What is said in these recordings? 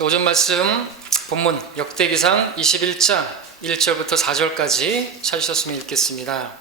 오전 말씀 본문 역대기상 21장 1절부터 4절까지 찾으셨으면 읽겠습니다.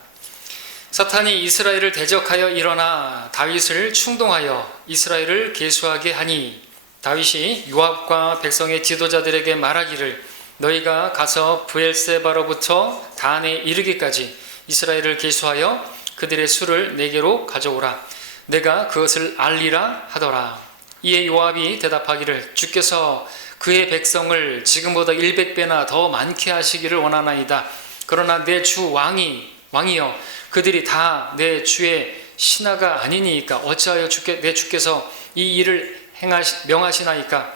사탄이 이스라엘을 대적하여 일어나 다윗을 충동하여 이스라엘을 계수하게 하니 다윗이 요압과 백성의 지도자들에게 말하기를 너희가 가서 브엘세바로부터 단에 이르기까지 이스라엘을 계수하여 그들의 수를 내게로 가져오라. 내가 그것을 알리라 하더라. 이에 요압이 대답하기를 주께서 그의 백성을 지금보다 100배나 더 많게 하시기를 원하나이다. 그러나 내 주 왕이여 그들이 다 내 주의 신하가 아니니까 어찌하여 내 주께서 이 일을 명하시나이까.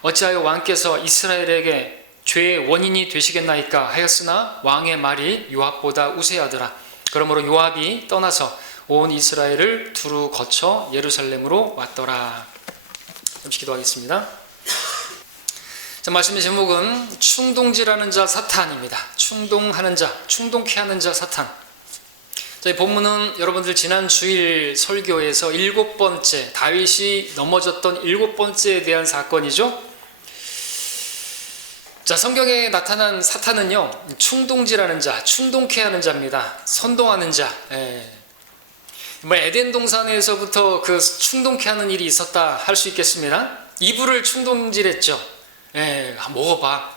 어찌하여 왕께서 이스라엘에게 죄의 원인이 되시겠나이까 하였으나 왕의 말이 요압보다 우세하더라. 그러므로 요압이 떠나서 온 이스라엘을 두루 거쳐 예루살렘으로 왔더라. 잠시 기도하겠습니다. 자, 말씀의 제목은 충동질하는 자 사탄입니다. 충동하는 자, 충동케 하는 자 사탄. 자, 이 본문은 여러분들 지난 주일 설교에서 7번째, 다윗이 넘어졌던 7번째에 대한 사건이죠. 자, 성경에 나타난 사탄은요, 충동질하는 자, 충동케 하는 자입니다. 선동하는 자. 에덴 동산에서부터 그 충동케 하는 일이 있었다 할 수 있겠습니다. 이불을 충동질했죠. 먹어봐.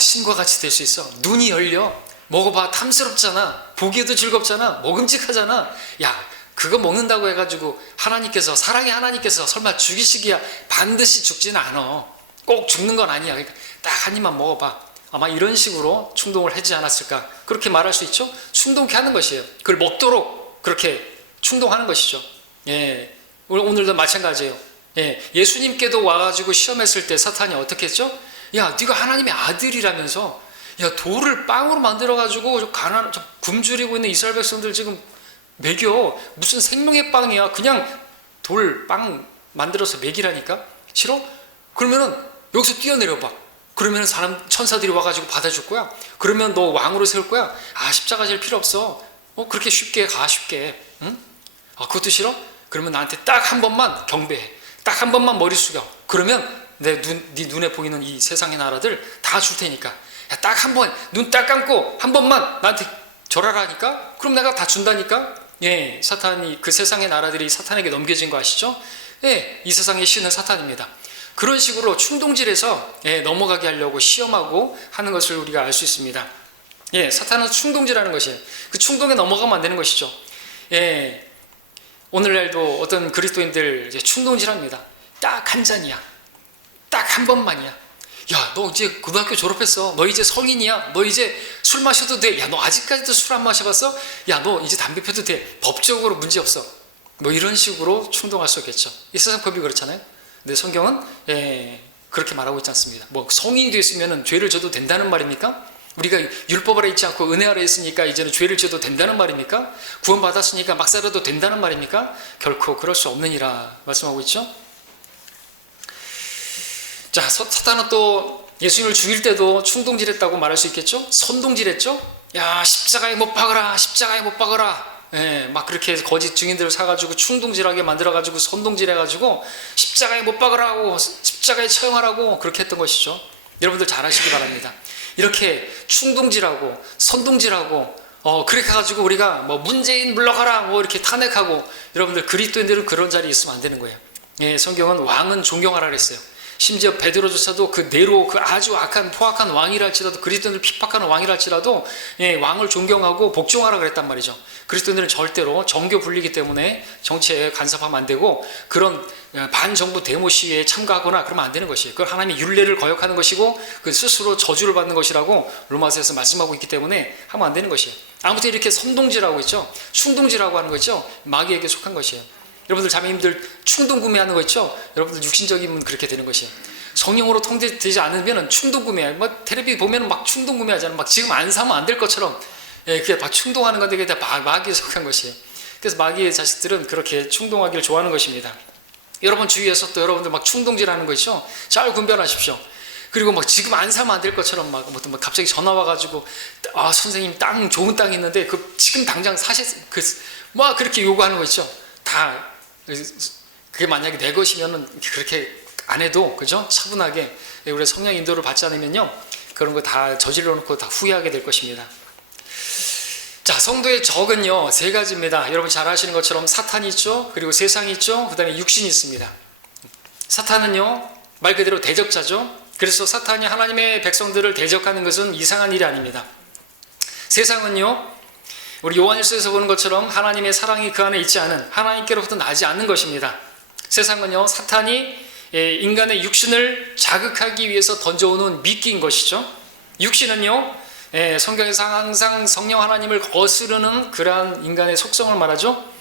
신과 같이 될 수 있어. 눈이 열려. 먹어봐. 탐스럽잖아. 보기에도 즐겁잖아. 먹음직하잖아. 야, 그거 먹는다고 해가지고 하나님께서, 사랑의 하나님께서 설마 죽이시기야 반드시 죽지는 않아. 꼭 죽는 건 아니야. 그러니까 딱 한 입만 먹어봐. 아마 이런 식으로 충동을 하지 않았을까. 그렇게 말할 수 있죠. 충동케 하는 것이에요. 그걸 먹도록 그렇게 충동하는 것이죠. 오늘도 마찬가지예요. 예수님께도 와가지고 시험했을 때 사탄이 어떻게 했죠? 야, 네가 하나님의 아들이라면서 야, 돌을 빵으로 만들어가지고 굶주리고 있는 이스라엘 백성들 지금 먹여. 무슨 생명의 빵이야. 그냥 돌 빵 만들어서 먹이라니까. 싫어? 그러면은 여기서 뛰어내려봐. 그러면 천사들이 와가지고 받아줄 거야. 그러면 너 왕으로 세울 거야. 십자가 질 필요 없어. 그렇게 쉽게 가. 쉽게. 응? 그것도 싫어? 그러면 나한테 딱 한 번만 경배해. 딱 한 번만 머리 숙여. 그러면 네 눈에 보이는 이 세상의 나라들 다 줄 테니까. 야, 딱 한 번, 눈 딱 감고 한 번만 나한테 절하라 하니까, 그럼 내가 다 준다니까? 사탄이, 그 세상의 나라들이 사탄에게 넘겨진 거 아시죠? 이 세상의 신은 사탄입니다. 그런 식으로 충동질해서 넘어가게 하려고 시험하고 하는 것을 우리가 알 수 있습니다. 사탄은 충동질하는 것이에요. 그 충동에 넘어가면 안 되는 것이죠. 오늘날도 어떤 그리스도인들 충동질합니다. 딱 한 잔이야. 딱 한 번만이야. 야, 너 이제 고등학교 졸업했어. 너 이제 성인이야. 너 이제 술 마셔도 돼. 야, 너 아직까지도 술 안 마셔봤어? 야, 너 이제 담배 펴도 돼. 법적으로 문제 없어. 뭐 이런 식으로 충동할 수 있겠죠. 이 세상 법이 그렇잖아요. 근데 성경은 그렇게 말하고 있지 않습니다. 뭐 성인이 됐으면 죄를 져도 된다는 말입니까? 우리가 율법 아래 있지 않고 은혜 아래 있으니까 이제는 죄를 져도 된다는 말입니까? 구원받았으니까 막 살아도 된다는 말입니까? 결코 그럴 수 없느니라 말씀하고 있죠. 자, 사탄은 또 예수님을 죽일 때도 충동질했다고 말할 수 있겠죠. 선동질했죠. 야, 십자가에 못 박아라. 십자가에 못 박아라. 막 그렇게 해서 거짓 증인들을 사가지고 충동질하게 만들어가지고 선동질해가지고 십자가에 못 박으라고, 십자가에 처형하라고 그렇게 했던 것이죠. 여러분들 잘 아시기 바랍니다. 이렇게 충동질하고 선동질하고 그렇게 해가지고 우리가 뭐 문재인 물러가라 뭐 이렇게 탄핵하고, 여러분들 그리스도인들은 그런 자리에 있으면 안 되는 거예요. 성경은 왕은 존경하라 그랬어요. 심지어 베드로조차도 그 네로, 그 아주 악한 포악한 왕이라 할지라도, 그리스도인을 핍박하는 왕이라 할지라도 왕을 존경하고 복종하라 그랬단 말이죠. 그리스도인들은 절대로 정교 분리기 때문에 정치에 간섭하면 안 되고, 그런 반정부 데모 시위에 참가하거나 그러면 안 되는 것이에요. 그걸 하나님의 율례를 거역하는 것이고 그 스스로 저주를 받는 것이라고 로마서에서 말씀하고 있기 때문에 하면 안 되는 것이에요. 아무튼 이렇게 선동질하고 있죠. 충동질하고 하는 거죠. 마귀에게 속한 것이에요. 여러분들 자매님들 충동 구매하는 거 있죠? 여러분들 육신적이면 그렇게 되는 것이에요. 성령으로 통제되지 않으면 충동 구매. 막 텔레비 보면 막 충동 구매하잖아요. 막 지금 안 사면 안 될 것처럼. 그게 막 충동하는 건데 그게 다 마귀에 속한 것이에요. 그래서 마귀의 자식들은 그렇게 충동하기를 좋아하는 것입니다. 여러분 주위에서 또 여러분들 막 충동질하는 거 있죠? 잘 분별하십시오. 그리고 막 지금 안 사면 안 될 것처럼 막 갑자기 전화 와가지고 선생님 땅 좋은 땅 있는데 그 지금 당장 막 그렇게 요구하는 거 있죠? 다 그게 만약에 내 것이면은 그렇게 안 해도, 그죠? 차분하게 우리가 성령 인도를 받지 않으면요, 그런 거 다 저질러 놓고 다 후회하게 될 것입니다. 자, 성도의 적은요, 세 가지입니다. 여러분 잘 아시는 것처럼 사탄이 있죠, 그리고 세상이 있죠, 그 다음에 육신이 있습니다. 사탄은요, 말 그대로 대적자죠. 그래서 사탄이 하나님의 백성들을 대적하는 것은 이상한 일이 아닙니다. 세상은요, 우리 요한일서에서 보는 것처럼 하나님의 사랑이 그 안에 있지 않은, 하나님께로부터 나지 않는 것입니다. 세상은요, 사탄이 인간의 육신을 자극하기 위해서 던져오는 미끼인 것이죠. 육신은요, 성경에서 항상 성령 하나님을 거스르는 그러한 인간의 속성을 말하죠.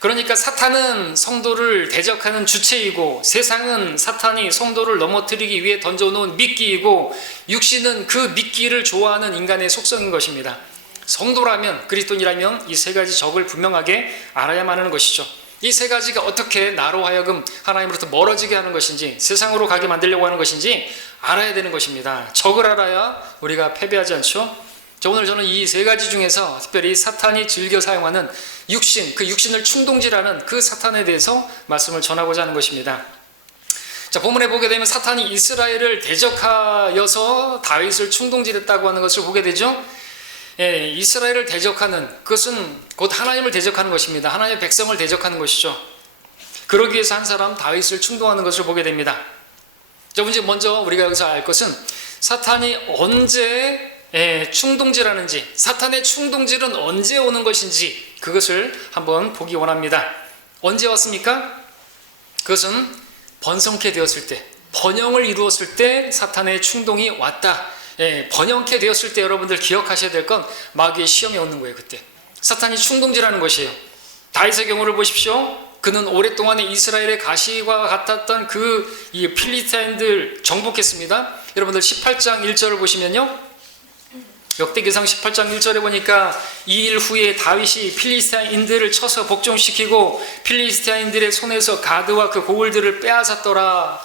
그러니까 사탄은 성도를 대적하는 주체이고, 세상은 사탄이 성도를 넘어뜨리기 위해 던져놓은 미끼이고, 육신은 그 미끼를 좋아하는 인간의 속성인 것입니다. 성도라면, 그리스도인이라면 이 세 가지 적을 분명하게 알아야만 하는 것이죠. 이 세 가지가 어떻게 나로 하여금 하나님으로부터 멀어지게 하는 것인지, 세상으로 가게 만들려고 하는 것인지 알아야 되는 것입니다. 적을 알아야 우리가 패배하지 않죠. 자, 오늘 저는 이 세 가지 중에서 특별히 사탄이 즐겨 사용하는 육신, 그 육신을 충동질하는 그 사탄에 대해서 말씀을 전하고자 하는 것입니다. 자, 본문에 보게 되면 사탄이 이스라엘을 대적하여서 다윗을 충동질했다고 하는 것을 보게 되죠. 이스라엘을 대적하는, 그것은 곧 하나님을 대적하는 것입니다. 하나님의 백성을 대적하는 것이죠. 그러기 위해서 한 사람 다윗을 충동하는 것을 보게 됩니다. 자, 먼저 우리가 여기서 알 것은 사탄이 언제 충동질하는지, 사탄의 충동질은 언제 오는 것인지 그것을 한번 보기 원합니다. 언제 왔습니까? 그것은 번성케 되었을 때, 번영을 이루었을 때 사탄의 충동이 왔다. 번영케 되었을 때 여러분들 기억하셔야 될 건 마귀의 시험이 오는 거예요. 그때 사탄이 충동질하는 것이에요. 다윗의 경우를 보십시오. 그는 오랫동안 이스라엘의 가시와 같았던 이 필리스타인들 정복했습니다. 여러분들 18장 1절을 보시면요, 역대기상 18장 1절에 보니까 이 일 후에 다윗이 필리스타인들을 쳐서 복종시키고 필리스타인들의 손에서 가드와 그 고울들을 빼앗았더라.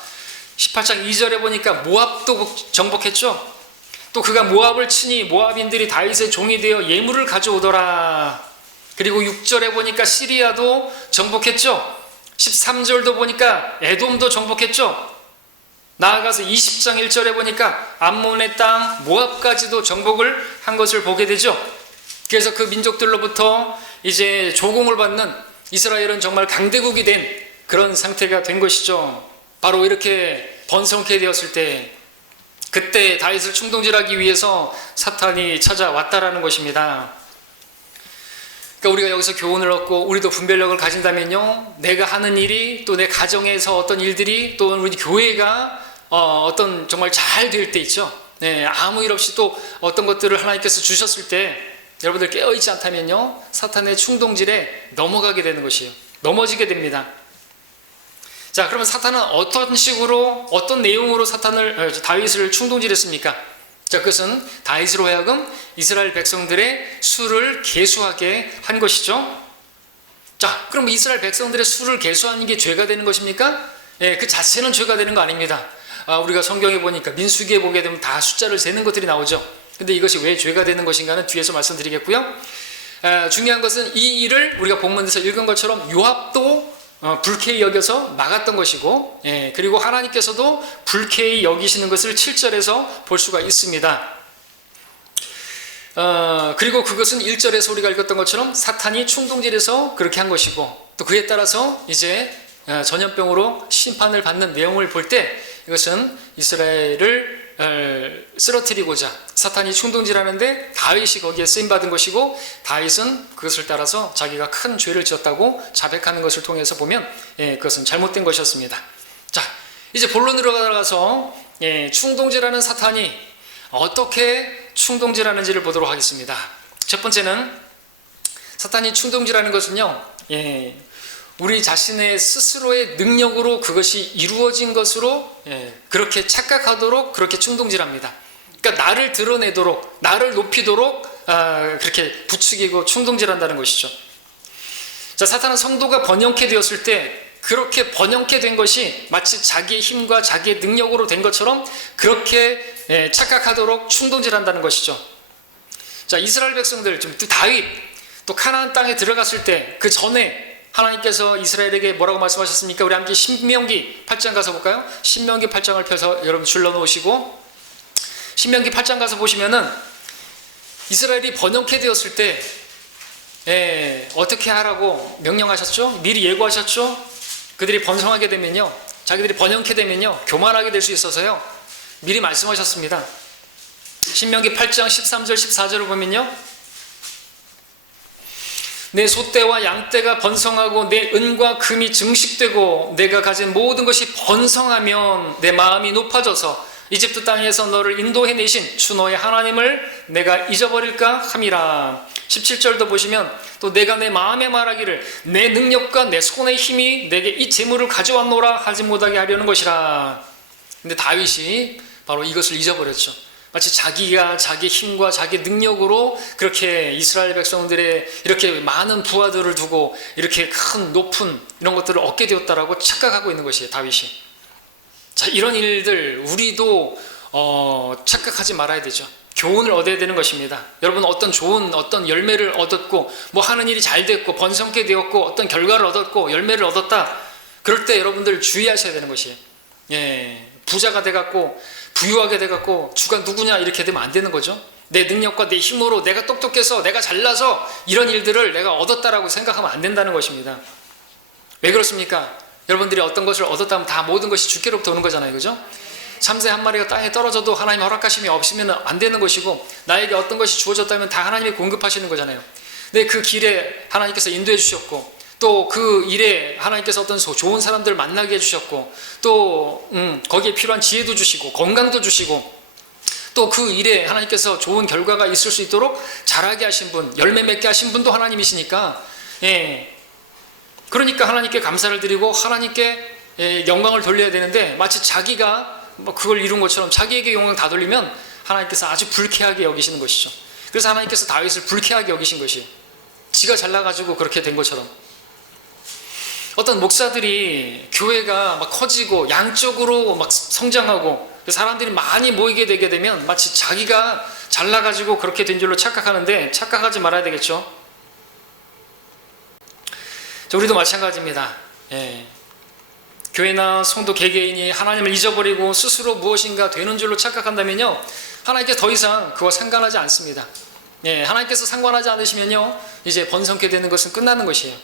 18장 2절에 보니까 모압도 정복했죠. 또 그가 모압을 치니 모압인들이 다윗의 종이 되어 예물을 가져오더라. 그리고 6절에 보니까 시리아도 정복했죠. 13절도 보니까 에돔도 정복했죠. 나아가서 20장 1절에 보니까 암몬의 땅 모압까지도 정복을 한 것을 보게 되죠. 그래서 그 민족들로부터 이제 조공을 받는, 이스라엘은 정말 강대국이 된 그런 상태가 된 것이죠. 바로 이렇게 번성케 되었을 때, 그때 다윗을 충동질하기 위해서 사탄이 찾아왔다라는 것입니다. 그러니까 우리가 여기서 교훈을 얻고 우리도 분별력을 가진다면요, 내가 하는 일이, 또 내 가정에서 어떤 일들이, 또 우리 교회가 어떤 정말 잘 될 때 있죠. 아무 일 없이 또 어떤 것들을 하나님께서 주셨을 때 여러분들 깨어있지 않다면요, 사탄의 충동질에 넘어가게 되는 것이에요. 넘어지게 됩니다. 자, 그러면 사탄은 어떤 식으로, 어떤 내용으로 다윗을 충동질했습니까? 자, 그것은 다윗으로 하여금 이스라엘 백성들의 수를 계수하게 한 것이죠. 자, 그럼 이스라엘 백성들의 수를 계수하는 게 죄가 되는 것입니까? 그 자체는 죄가 되는 거 아닙니다. 우리가 성경에 보니까 민수기에 보게 되면 다 숫자를 세는 것들이 나오죠. 근데 이것이 왜 죄가 되는 것인가는 뒤에서 말씀드리겠고요. 중요한 것은 이 일을 우리가 본문에서 읽은 것처럼 요압도 불쾌히 여겨서 막았던 것이고, 그리고 하나님께서도 불쾌히 여기시는 것을 7절에서 볼 수가 있습니다. 그리고 그것은 1절에서 우리가 읽었던 것처럼 사탄이 충동질해서 그렇게 한 것이고, 또 그에 따라서 이제 전염병으로 심판을 받는 내용을 볼 때 이것은 이스라엘을 쓰러뜨리고자 사탄이 충동질하는데 다윗이 거기에 쓰임받은 것이고, 다윗은 그것을 따라서 자기가 큰 죄를 지었다고 자백하는 것을 통해서 보면 그것은 잘못된 것이었습니다. 자, 이제 본론으로 들어가서 충동질하는 사탄이 어떻게 충동질하는지를 보도록 하겠습니다. 첫 번째는 사탄이 충동질하는 것은요, 우리 자신의 스스로의 능력으로 그것이 이루어진 것으로 그렇게 착각하도록 그렇게 충동질합니다. 그러니까 나를 드러내도록, 나를 높이도록 그렇게 부추기고 충동질한다는 것이죠. 자, 사탄은 성도가 번영케 되었을 때 그렇게 번영케 된 것이 마치 자기의 힘과 자기의 능력으로 된 것처럼 그렇게 착각하도록 충동질한다는 것이죠. 자, 이스라엘 백성들, 또 다윗, 또 가나안 땅에 들어갔을 때 그 전에 하나님께서 이스라엘에게 뭐라고 말씀하셨습니까? 우리 함께 신명기 8장 가서 볼까요? 신명기 8장을 펴서 여러분 줄러 놓으시고, 신명기 8장 가서 보시면은 이스라엘이 번영케 되었을 때 어떻게 하라고 명령하셨죠? 미리 예고하셨죠? 그들이 번성하게 되면요, 자기들이 번영케 되면요, 교만하게 될 수 있어서요, 미리 말씀하셨습니다. 신명기 8장 13절 14절을 보면요, 내 소떼와 양떼가 번성하고 내 은과 금이 증식되고 내가 가진 모든 것이 번성하면 내 마음이 높아져서 이집트 땅에서 너를 인도해내신 주 너의 하나님을 내가 잊어버릴까 함이라. 17절도 보시면 또 내가 내 마음에 말하기를 내 능력과 내 손의 힘이 내게 이 재물을 가져왔노라 하지 못하게 하려는 것이라. 근데 다윗이 바로 이것을 잊어버렸죠. 마치 자기가 자기 힘과 자기 능력으로 그렇게 이스라엘 백성들의 이렇게 많은 부하들을 두고 이렇게 큰 높은 이런 것들을 얻게 되었다라고 착각하고 있는 것이에요, 다윗이. 자, 이런 일들 우리도 착각하지 말아야 되죠. 교훈을 얻어야 되는 것입니다. 여러분, 어떤 좋은 어떤 열매를 얻었고 뭐 하는 일이 잘 됐고 번성케 되었고 어떤 결과를 얻었고 열매를 얻었다, 그럴 때 여러분들 주의하셔야 되는 것이에요. 부자가 돼갖고 부유하게 돼갖고 주가 누구냐 이렇게 되면 안 되는 거죠. 내 능력과 내 힘으로 내가 똑똑해서 내가 잘나서 이런 일들을 내가 얻었다라고 생각하면 안 된다는 것입니다. 왜 그렇습니까? 여러분들이 어떤 것을 얻었다면 다 모든 것이 주께로부터 오는 거잖아요, 그죠? 참새 한 마리가 땅에 떨어져도 하나님 허락하심이 없으면 안 되는 것이고, 나에게 어떤 것이 주어졌다면 다 하나님이 공급하시는 거잖아요. 근데 그 길에 하나님께서 인도해 주셨고, 또 그 일에 하나님께서 어떤 좋은 사람들을 만나게 해주셨고, 또 거기에 필요한 지혜도 주시고 건강도 주시고, 또 그 일에 하나님께서 좋은 결과가 있을 수 있도록 자라게 하신 분, 열매 맺게 하신 분도 하나님이시니까, 그러니까 하나님께 감사를 드리고 하나님께 영광을 돌려야 되는데, 마치 자기가 뭐 그걸 이룬 것처럼 자기에게 영광 다 돌리면 하나님께서 아주 불쾌하게 여기시는 것이죠. 그래서 하나님께서 다윗을 불쾌하게 여기신 것이, 지가 잘나가지고 그렇게 된 것처럼. 어떤 목사들이 교회가 막 커지고 양적으로 막 성장하고 사람들이 많이 모이게 되게 되면 마치 자기가 잘나가지고 그렇게 된 줄로 착각하는데, 착각하지 말아야 되겠죠. 우리도 마찬가지입니다. 교회나 성도 개개인이 하나님을 잊어버리고 스스로 무엇인가 되는 줄로 착각한다면요, 하나님께서 더 이상 그와 상관하지 않습니다. 하나님께서 상관하지 않으시면요, 이제 번성케 되는 것은 끝나는 것이에요.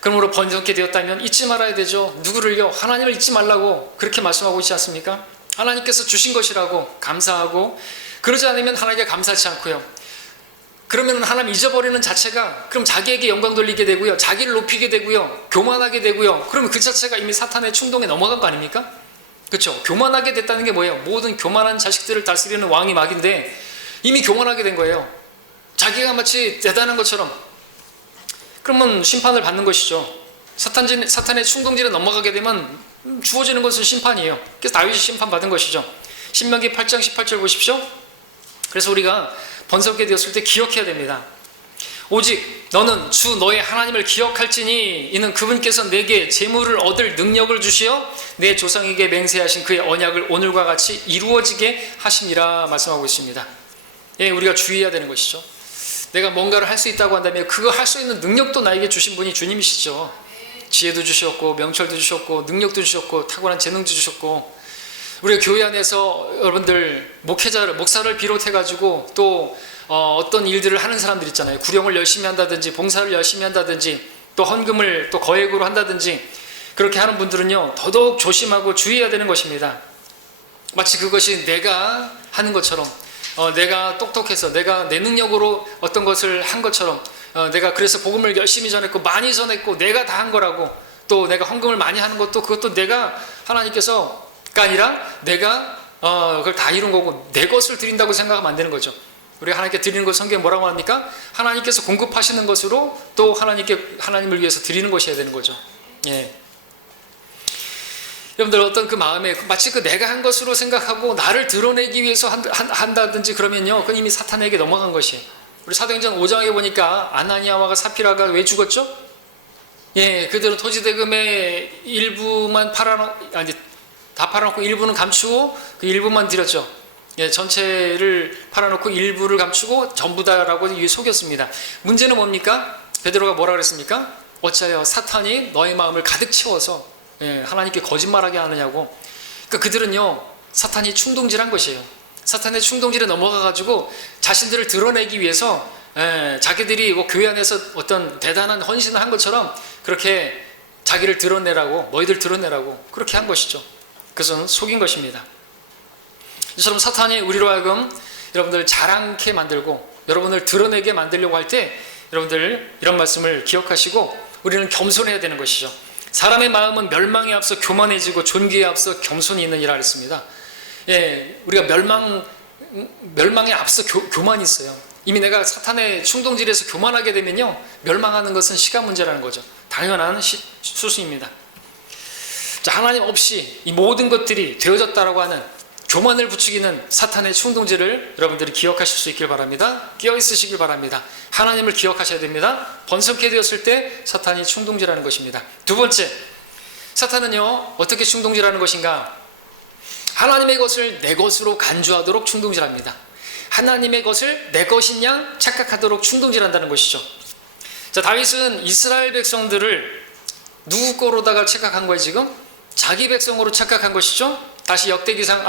그러므로 번성케 되었다면 잊지 말아야 되죠. 누구를요? 하나님을 잊지 말라고 그렇게 말씀하고 있지 않습니까? 하나님께서 주신 것이라고 감사하고, 그러지 않으면 하나님께 감사하지 않고요, 그러면 하나님 잊어버리는 자체가 그럼 자기에게 영광 돌리게 되고요, 자기를 높이게 되고요, 교만하게 되고요. 그러면 그 자체가 이미 사탄의 충동에 넘어간 거 아닙니까? 그렇죠? 교만하게 됐다는 게 뭐예요? 모든 교만한 자식들을 다스리는 왕이 막인데 이미 교만하게 된 거예요. 자기가 마치 대단한 것처럼. 그러면 심판을 받는 것이죠. 사탄의 충동질에 넘어가게 되면 주어지는 것은 심판이에요. 그래서 다윗이 심판받은 것이죠. 신명기 8장 18절 보십시오. 그래서 우리가 번성케 되었을 때 기억해야 됩니다. 오직 너는 주 너의 하나님을 기억할지니 이는 그분께서 내게 재물을 얻을 능력을 주시어 내 조상에게 맹세하신 그의 언약을 오늘과 같이 이루어지게 하심이라 말씀하고 있습니다. 우리가 주의해야 되는 것이죠. 내가 뭔가를 할 수 있다고 한다면 그거 할 수 있는 능력도 나에게 주신 분이 주님이시죠. 지혜도 주셨고 명철도 주셨고 능력도 주셨고 탁월한 재능도 주셨고, 우리가 교회 안에서 여러분들 목사를 비롯해가지고 또 어떤 일들을 하는 사람들 있잖아요. 구령을 열심히 한다든지 봉사를 열심히 한다든지 또 헌금을 또 거액으로 한다든지, 그렇게 하는 분들은요, 더더욱 조심하고 주의해야 되는 것입니다. 마치 그것이 내가 하는 것처럼, 내가 똑똑해서 내가 내 능력으로 어떤 것을 한 것처럼, 내가 그래서 복음을 열심히 전했고 많이 전했고 내가 다 한 거라고, 또 내가 헌금을 많이 하는 것도 그것도 내가 하나님께서가 아니라 내가 그걸 다 이룬 거고 내 것을 드린다고 생각하면 안 되는 거죠. 우리가 하나님께 드리는 것 성경에 뭐라고 합니까? 하나님께서 공급하시는 것으로 또 하나님을 위해서 드리는 것이어야 되는 거죠. 여러분들 어떤 그 마음에 마치 그 내가 한 것으로 생각하고 나를 드러내기 위해서 한다든지 그러면요, 그건 이미 사탄에게 넘어간 것이에요. 우리 사도행전 5장에 보니까 아나니아와 사피라가 왜 죽었죠? 그들은 토지대금의 일부만 다 팔아놓고 일부는 감추고 그 일부만 드렸죠. 전체를 팔아놓고 일부를 감추고 전부 다라고 속였습니다. 문제는 뭡니까? 베드로가 뭐라 그랬습니까? 어찌하여 사탄이 너의 마음을 가득 채워서 하나님께 거짓말하게 하느냐고. 그러니까 그들은요, 사탄이 충동질한 것이에요. 사탄의 충동질에 넘어가가지고 자신들을 드러내기 위해서 자기들이 뭐 교회 안에서 어떤 대단한 헌신을 한 것처럼 그렇게 자기를 드러내라고, 너희들 드러내라고 그렇게 한 것이죠. 그것은 속인 것입니다. 이처럼 사탄이 우리로 하여금 여러분들 자랑케 만들고 여러분을 드러내게 만들려고 할 때 여러분들 이런 말씀을 기억하시고 우리는 겸손해야 되는 것이죠. 사람의 마음은 멸망에 앞서 교만해지고 존귀에 앞서 겸손이 있느니라 했습니다. 우리가 멸망에 앞서 교만이 있어요. 이미 내가 사탄의 충동질에서 교만하게 되면요, 멸망하는 것은 시간 문제라는 거죠. 당연한 수수입니다. 자, 하나님 없이 이 모든 것들이 되어졌다라고 하는 교만을 부추기는 사탄의 충동질을 여러분들이 기억하실 수 있길 바랍니다. 끼어있으시길 바랍니다. 하나님을 기억하셔야 됩니다. 번성케 되었을 때 사탄이 충동질하는 것입니다. 두 번째, 사탄은요 어떻게 충동질하는 것인가? 하나님의 것을 내 것으로 간주하도록 충동질합니다. 하나님의 것을 내 것인 양 착각하도록 충동질한다는 것이죠. 자, 다윗은 이스라엘 백성들을 누구 거로다가 착각한 거예요? 지금 자기 백성으로 착각한 것이죠. 다시 역대기상,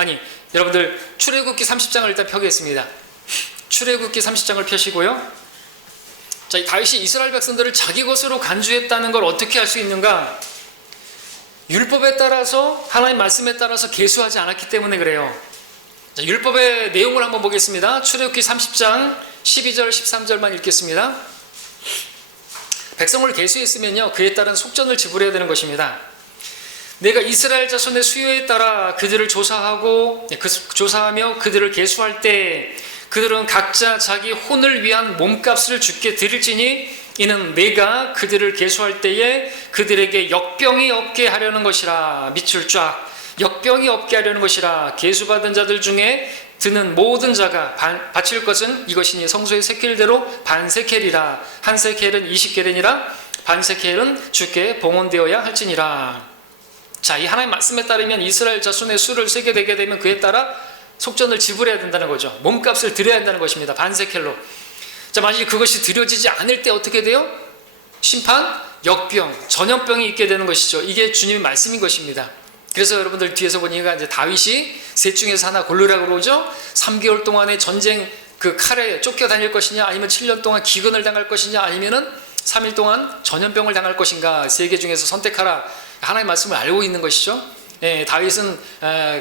여러분들 출애굽기 30장을 일단 펴겠습니다. 출애굽기 30장을 펴시고요. 자, 다윗이 이스라엘 백성들을 자기 것으로 간주했다는 걸 어떻게 알 수 있는가? 율법에 따라서, 하나님 말씀에 따라서 계수하지 않았기 때문에 그래요. 자, 율법의 내용을 한번 보겠습니다. 출애굽기 30장 12절 13절만 읽겠습니다. 백성을 계수했으면요, 그에 따른 속전을 지불해야 되는 것입니다. 내가 이스라엘 자손의 수요에 따라 그들을 조사하며 그들을 계수할 때 그들은 각자 자기 혼을 위한 몸값을 주께 드릴지니 이는 내가 그들을 계수할 때에 그들에게 역병이 없게 하려는 것이라. 밑줄 쫙. 역병이 없게 하려는 것이라. 계수받은 자들 중에 드는 모든 자가 바칠 것은 이것이니 성소의 세켈대로 반세켈이라. 한 세켈은 20게렌이라. 반세켈은 주께 봉헌되어야 할지니라. 자, 이 하나님 말씀에 따르면 이스라엘 자손의 수를 세게 되게 되면 그에 따라 속전을 지불해야 된다는 거죠. 몸값을 드려야 한다는 것입니다. 반세켈로. 자, 만약에 그것이 드려지지 않을 때 어떻게 돼요? 심판, 역병, 전염병이 있게 되는 것이죠. 이게 주님의 말씀인 것입니다. 그래서 여러분들 뒤에서 보니까 이제 다윗이 셋 중에서 하나 고르라고 그러죠. 3개월 동안의 전쟁 그 칼에 쫓겨 다닐 것이냐, 아니면 7년 동안 기근을 당할 것이냐, 아니면은 3일 동안 전염병을 당할 것인가, 세 개 중에서 선택하라. 하나님의 말씀을 알고 있는 것이죠. 다윗은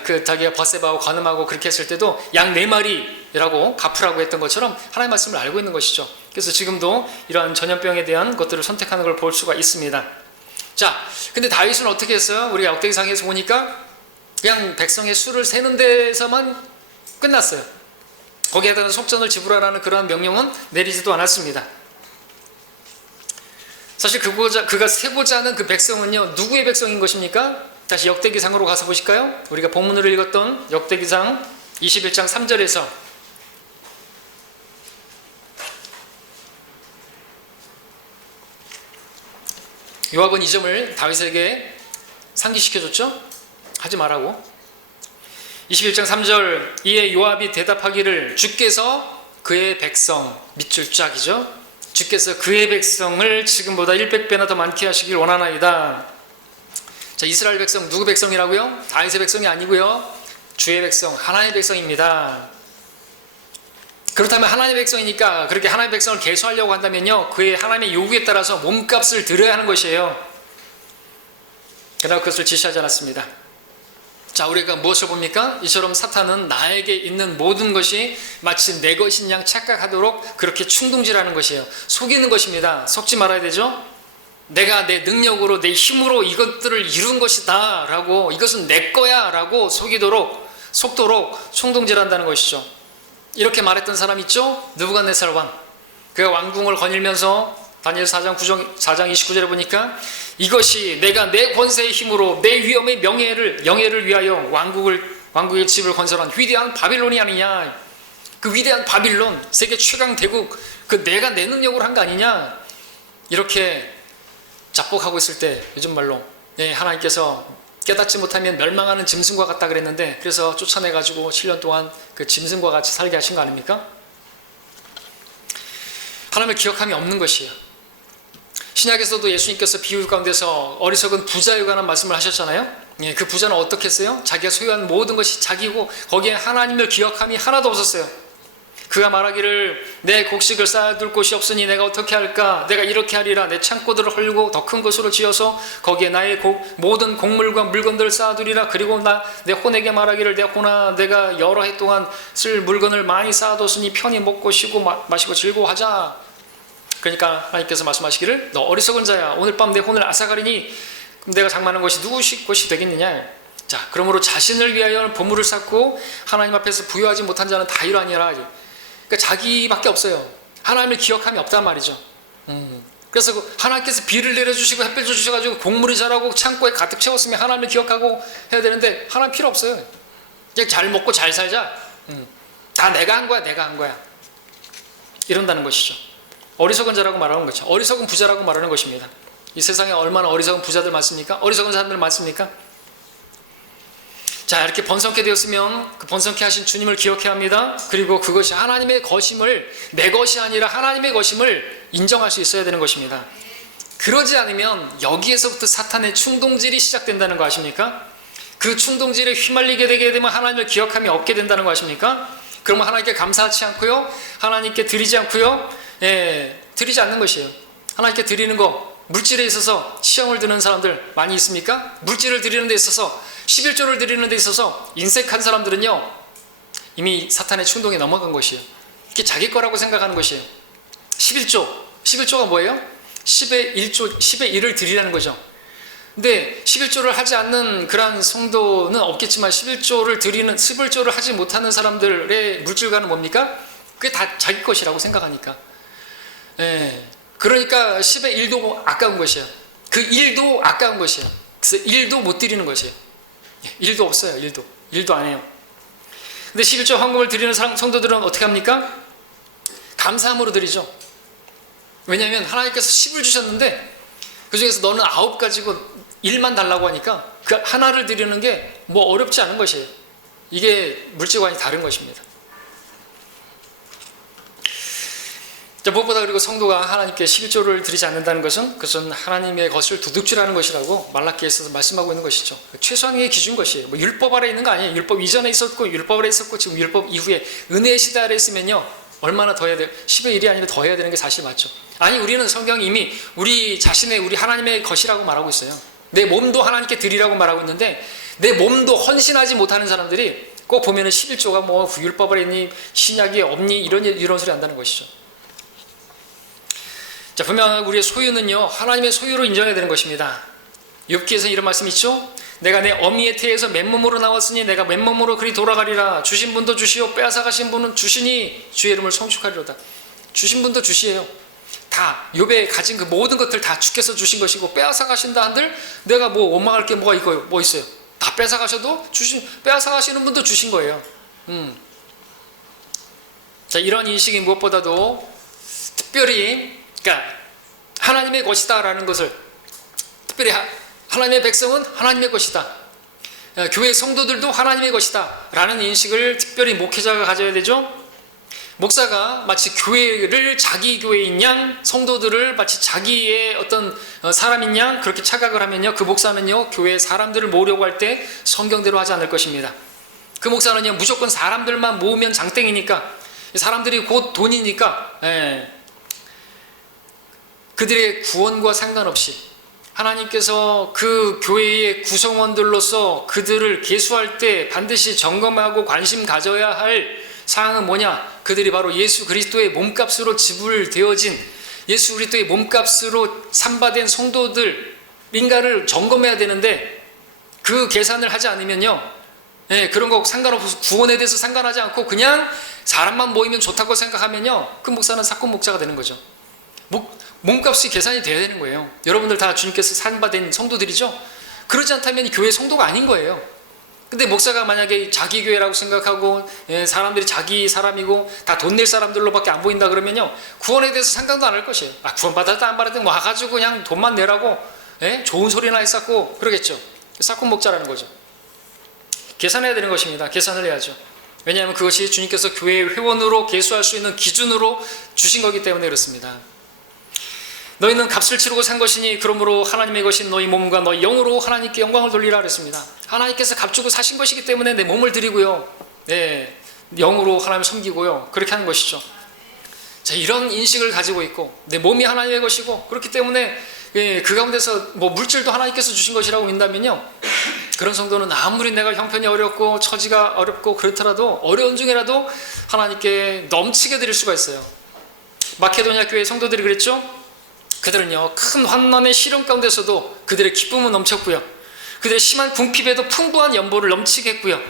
그 자기가 버세바하고 관음하고 그렇게 했을 때도 양 4마리라고 갚으라고 했던 것처럼 하나님의 말씀을 알고 있는 것이죠. 그래서 지금도 이러한 전염병에 대한 것들을 선택하는 걸 볼 수가 있습니다. 자, 근데 다윗은 어떻게 했어요? 우리가 역대기상에서 보니까 그냥 백성의 수를 세는 데서만 끝났어요. 거기에 대한 속전을 지불하라는 그러한 명령은 내리지도 않았습니다. 사실 그가 세고자 하는 그 백성은요, 누구의 백성인 것입니까? 다시 역대기상으로 가서 보실까요? 우리가 본문으로 읽었던 역대기상 21장 3절에서 요압은 이 점을 다윗에게 상기시켜줬죠? 하지 말라고. 21장 3절, 이에 요압이 대답하기를 주께서 그의 백성, 밑줄 쫙이죠? 주께서 그의 백성을 지금보다 100배나 더 많게 하시길 원하나이다. 자, 이스라엘 백성 누구 백성이라고요? 다윗의 백성이 아니고요, 주의 백성, 하나님의 백성입니다. 그렇다면 하나님의 백성이니까 그렇게 하나님의 백성을 계수하려고 한다면요, 그의 하나님의 요구에 따라서 몸값을 드려야 하는 것이에요. 그러나 그것을 지시하지 않았습니다. 자, 우리가 무엇을 봅니까? 이처럼 사탄은 나에게 있는 모든 것이 마치 내 것인 양 착각하도록 그렇게 충동질하는 것이에요. 속이는 것입니다. 속지 말아야 되죠. 내가 내 능력으로, 내 힘으로 이것들을 이룬 것이다 라고, 이것은 내 거야 라고 속도록 충동질한다는 것이죠. 이렇게 말했던 사람 있죠? 느부갓네살 왕. 그가 왕궁을 거닐면서 다니엘 4장 29절에 보니까 이것이 내가 내 권세의 힘으로 내 위엄의 영예를 위하여 왕국의 집을 건설한 위대한 바빌론이 아니냐. 그 위대한 바빌론, 세계 최강 대국, 그 내가 내 능력으로 한 거 아니냐. 이렇게 자뻑하고 있을 때, 요즘 말로 하나님께서 깨닫지 못하면 멸망하는 짐승과 같다 그랬는데, 그래서 쫓아내가지고 7년 동안 그 짐승과 같이 살게 하신 거 아닙니까? 하나님을 기억함이 없는 것이에요. 신약에서도 예수님께서 비유 가운데서 어리석은 부자에 관한 말씀을 하셨잖아요. 예, 그 부자는 어떻게 했어요? 자기가 소유한 모든 것이 자기고 거기에 하나님을 기억함이 하나도 없었어요. 그가 말하기를 내 곡식을 쌓아둘 곳이 없으니 내가 어떻게 할까? 내가 이렇게 하리라. 내 창고들을 헐고 더 큰 곳으로 지어서 거기에 나의 모든 곡물과 물건들을 쌓아두리라. 그리고 내 혼에게 말하기를 내 혼아, 내가 여러 해 동안 쓸 물건을 많이 쌓아뒀으니 편히 먹고 쉬고 마시고 즐거워하자. 그러니까 하나님께서 말씀하시기를 너 어리석은 자야, 오늘 밤 내 혼을 앗아가리니 그럼 내가 장만한 것이 누구 것이 되겠느냐. 자, 그러므로 자신을 위하여 보물을 쌓고 하나님 앞에서 부유하지 못한 자는 다 이러하니라. 그러니까 자기밖에 없어요. 하나님을 기억함이 없단 말이죠. 그래서 하나님께서 비를 내려주시고 햇빛을 주셔가지고 곡물이 자라고 창고에 가득 채웠으면 하나님을 기억하고 해야 되는데 하나님 필요 없어요. 그냥 잘 먹고 잘 살자. 다 내가 한 거야, 내가 한 거야. 이런다는 것이죠. 어리석은 자라고 말하는 거죠. 어리석은 부자라고 말하는 것입니다. 이 세상에 얼마나 어리석은 부자들 많습니까? 어리석은 사람들 많습니까? 자, 이렇게 번성케 되었으면 그 번성케 하신 주님을 기억해야 합니다. 그리고 그것이 하나님의 것임을, 내 것이 아니라 하나님의 것임을 인정할 수 있어야 되는 것입니다. 그러지 않으면 여기에서부터 사탄의 충동질이 시작된다는 거 아십니까? 그 충동질에 휘말리게 되게 되면 하나님을 기억함이 없게 된다는 거 아십니까? 그러면 하나님께 감사하지 않고요, 하나님께 드리지 않고요, 드리지 않는 것이에요. 하나님께 드리는 거, 물질에 있어서 시험을 드는 사람들 많이 있습니까? 물질을 드리는 데 있어서, 11조를 드리는 데 있어서 인색한 사람들은요, 이미 사탄의 충동에 넘어간 것이에요. 이게 자기 거라고 생각하는 것이에요. 11조가 뭐예요? 10의 1조, 10의 1을 드리라는 거죠. 근데 11조를 하지 않는 그러한 성도는 없겠지만 11조를 하지 못하는 사람들의 물질관은 뭡니까? 그게 다 자기 것이라고 생각하니까. 그러니까 10의 1도 아까운 것이에요. 그 1도 아까운 것이에요. 그래서 1도 못 드리는 것이에요. 1도 없어요. 1도 안 해요. 근데 11조 헌금을 드리는 성도들은 어떻게 합니까? 감사함으로 드리죠. 왜냐하면 하나님께서 10을 주셨는데 그 중에서 너는 9 가지고 1만 달라고 하니까 그 하나를 드리는 게 뭐 어렵지 않은 것이에요. 이게 물질관이 다른 것입니다. 자, 무엇보다 그리고 성도가 하나님께 11조를 드리지 않는다는 것은 그것은 하나님의 것을 도둑질하는 것이라고 말라기에서 말씀하고 있는 것이죠. 최소한의 기준 것이에요. 뭐 율법 아래 있는 거 아니에요. 율법 이전에 있었고 율법 아래 있었고 지금 율법 이후에 은혜의 시대 아래 있으면요, 얼마나 더 해야 돼요? 10의 1이 아니라 더 해야 되는 게 사실 맞죠. 아니, 우리는 성경이 이미 우리 하나님의 것이라고 말하고 있어요. 내 몸도 하나님께 드리라고 말하고 있는데 내 몸도 헌신하지 못하는 사람들이 꼭 보면은 11조가 뭐 율법 아래 있니, 신약이 없니, 이런 소리 한다는 것이죠. 자, 분명 우리의 소유는요, 하나님의 소유로 인정해야 되는 것입니다. 욥기에서 이런 말씀이 있죠. 내가 내 어미의 태에서 맨몸으로 나왔으니 내가 맨몸으로 그리 돌아가리라. 주신 분도 주시오, 빼앗아 가신 분은 주시니 주의 이름을 성축하리로다. 주신 분도 주시에요. 다 욥에 가진 그 모든 것들 다 주께서 주신 것이고, 빼앗아 가신다 한들 내가 뭐 원망할 게 뭐 있어요? 다 빼앗아 가셔도 빼앗아 가시는 분도 주신 거예요. 자, 이런 인식이 무엇보다도 특별히, 그러니까 하나님의 것이다 라는 것을, 특별히 하나님의 백성은 하나님의 것이다, 교회 성도들도 하나님의 것이다 라는 인식을 특별히 목회자가 가져야 되죠. 목사가 마치 교회를 자기 교회인 양, 성도들을 마치 자기의 어떤 사람인 양 그렇게 착각을 하면요, 그 목사는요 교회 사람들을 모으려고 할 때 성경대로 하지 않을 것입니다. 그 목사는요 무조건 사람들만 모으면 장땡이니까, 사람들이 곧 돈이니까, 그들의 구원과 상관없이 하나님께서 그 교회의 구성원들로서 그들을 계수할 때 반드시 점검하고 관심 가져야 할 사항은 뭐냐? 그들이 바로 예수 그리스도의 몸값으로 지불되어진, 예수 그리스도의 몸값으로 삼바된 성도들인가를 점검해야 되는데, 그 계산을 하지 않으면요, 그런 거 상관없어서, 구원에 대해서 상관하지 않고 그냥 사람만 모이면 좋다고 생각하면요, 그 목사는 사건 목자가 되는 거죠. 몸값이 계산이 돼야 되는 거예요. 여러분들 다 주님께서 산바된 성도들이죠? 그러지 않다면 교회 성도가 아닌 거예요. 근데 목사가 만약에 자기 교회라고 생각하고, 사람들이 자기 사람이고 다 돈 낼 사람들로밖에 안 보인다 그러면요, 구원에 대해서 상관도 안 할 것이에요. 구원 받았다 안 받았다 와가지고 그냥 돈만 내라고, 좋은 소리나 했었고 그러겠죠. 사건 목자라는 거죠. 계산해야 되는 것입니다. 계산을 해야죠. 왜냐하면 그것이 주님께서 교회의 회원으로 계수할 수 있는 기준으로 주신 거기 때문에 그렇습니다. 너희는 값을 치르고 산 것이니 그러므로 하나님의 것인 너희 몸과 너희 영으로 하나님께 영광을 돌리라 그랬습니다. 하나님께서 값 주고 사신 것이기 때문에 내 몸을 드리고요, 영으로 하나님을 섬기고요, 그렇게 하는 것이죠. 자, 이런 인식을 가지고 있고 내 몸이 하나님의 것이고 그렇기 때문에 그 가운데서 뭐 물질도 하나님께서 주신 것이라고 믿는다면요, 그런 성도는 아무리 내가 형편이 어렵고 처지가 어렵고 그렇더라도 어려운 중에라도 하나님께 넘치게 드릴 수가 있어요. 마케도니아 교회 성도들이 그랬죠. 그들은요, 큰 환난의 시련 가운데서도 그들의 기쁨은 넘쳤고요, 그들의 심한 궁핍에도 풍부한 연보를 넘치게 했고요,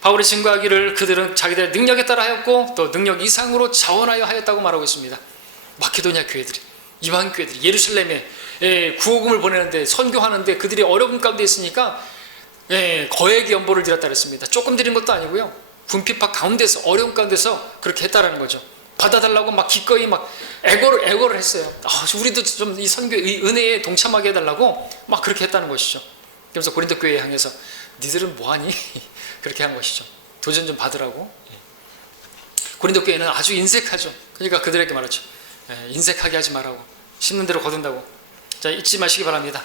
바울이 증거하기를 그들은 자기들의 능력에 따라 하였고 또 능력 이상으로 자원하여 하였다고 말하고 있습니다. 마케도니아 교회들이, 이방 교회들이 예루살렘에 구호금을 보내는데, 선교하는데 그들이 어려움 가운데 있으니까 거액의 연보를 드렸다 그랬습니다. 조금 드린 것도 아니고요, 궁핍한 가운데서, 어려움 가운데서 그렇게 했다라는 거죠. 받아달라고 막 기꺼이 막 애고를 했어요. 우리도 좀 이 선교의 은혜에 동참하게 해달라고 막 그렇게 했다는 것이죠. 그래서 고린도 교회에 향해서 니들은 뭐하니? 그렇게 한 것이죠. 도전 좀 받으라고. 고린도 교회는 아주 인색하죠. 그러니까 그들에게 말하죠. 인색하게 하지 말라고, 심는 대로 거둔다고. 자, 잊지 마시기 바랍니다.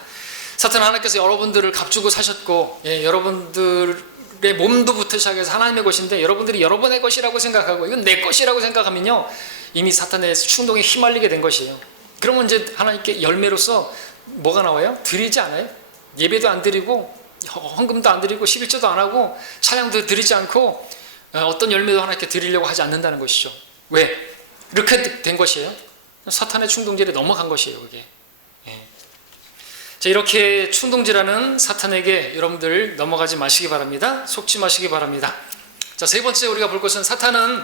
사탄 하나님께서 여러분들을 값주고 사셨고, 여러분들의 몸도부터 시작해서 하나님의 것인데 여러분들이 여러분의 것이라고 생각하고 이건 내 것이라고 생각하면요, 이미 사탄의 충동에 휘말리게 된 것이에요. 그러면 이제 하나님께 열매로서 뭐가 나와요? 드리지 않아요? 예배도 안 드리고 헌금도 안 드리고 11조도 안 하고 찬양도 드리지 않고 어떤 열매도 하나님께 드리려고 하지 않는다는 것이죠. 왜? 이렇게 된 것이에요. 사탄의 충동질에 넘어간 것이에요, 그게. 자, 이렇게 충동질하는 사탄에게 여러분들 넘어가지 마시기 바랍니다. 속지 마시기 바랍니다. 자, 세 번째 우리가 볼 것은, 사탄은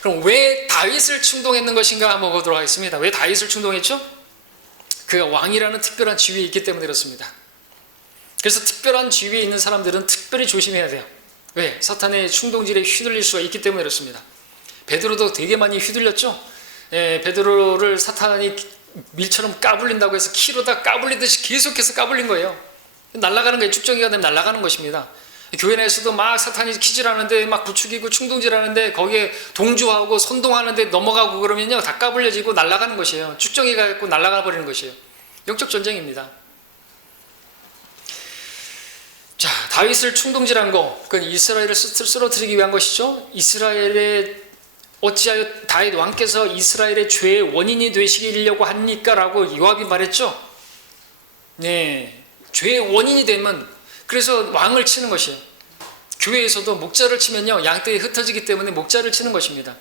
그럼 왜 다윗을 충동했는 것인가 한번 보도록 하겠습니다. 왜 다윗을 충동했죠? 그가 왕이라는 특별한 지위에 있기 때문에 그렇습니다. 그래서 특별한 지위에 있는 사람들은 특별히 조심해야 돼요. 왜? 사탄의 충동질에 휘둘릴 수가 있기 때문에 그렇습니다. 베드로도 되게 많이 휘둘렸죠. 베드로를 사탄이 밀처럼 까불린다고 해서 키로다 까불리듯이 계속해서 까불린 거예요. 날아가는 거예요. 축정이가 되면 날아가는 것입니다. 교회 내에서도 막 사탄이 키질하는데 막 부추기고 충동질하는데 거기에 동조하고 선동하는데 넘어가고 그러면요, 다 까불려지고 날아가는 것이에요. 축정이가 있고 날아가 버리는 것이에요. 영적 전쟁입니다. 자, 다윗을 충동질한 거, 그건 이스라엘을 쓰러뜨리기 위한 것이죠. 이스라엘의, 어찌하여 다윗 왕께서 이스라엘의 죄의 원인이 되시려고 합니까? 라고 요압이 말했죠. 네, 죄의 원인이 되면, 그래서 왕을 치는 것이에요. 교회에서도 목자를 치면요, 양떼에 흩어지기 때문에 목자를 치는 것입니다.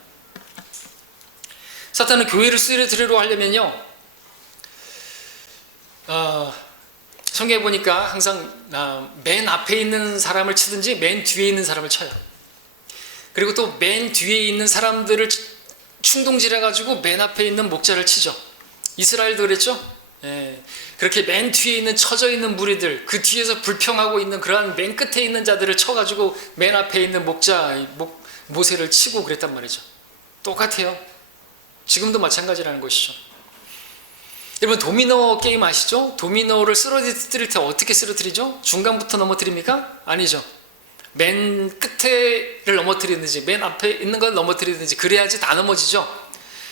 사탄은 교회를 쓰러뜨리려 하려면요, 성경에 보니까 항상 맨 앞에 있는 사람을 치든지 맨 뒤에 있는 사람을 쳐요. 그리고 또 맨 뒤에 있는 사람들을 충동질해가지고 맨 앞에 있는 목자를 치죠. 이스라엘도 그랬죠. 그렇게 맨 뒤에 있는 처져 있는 무리들, 그 뒤에서 불평하고 있는 그러한 맨 끝에 있는 자들을 쳐가지고 맨 앞에 있는 목자 모세를 치고 그랬단 말이죠. 똑같아요. 지금도 마찬가지라는 것이죠. 여러분, 도미노 게임 아시죠? 도미노를 쓰러뜨릴 때 어떻게 쓰러뜨리죠? 중간부터 넘어뜨립니까? 아니죠. 맨 끝에를 넘어뜨리든지 맨 앞에 있는 걸 넘어뜨리든지 그래야지 다 넘어지죠.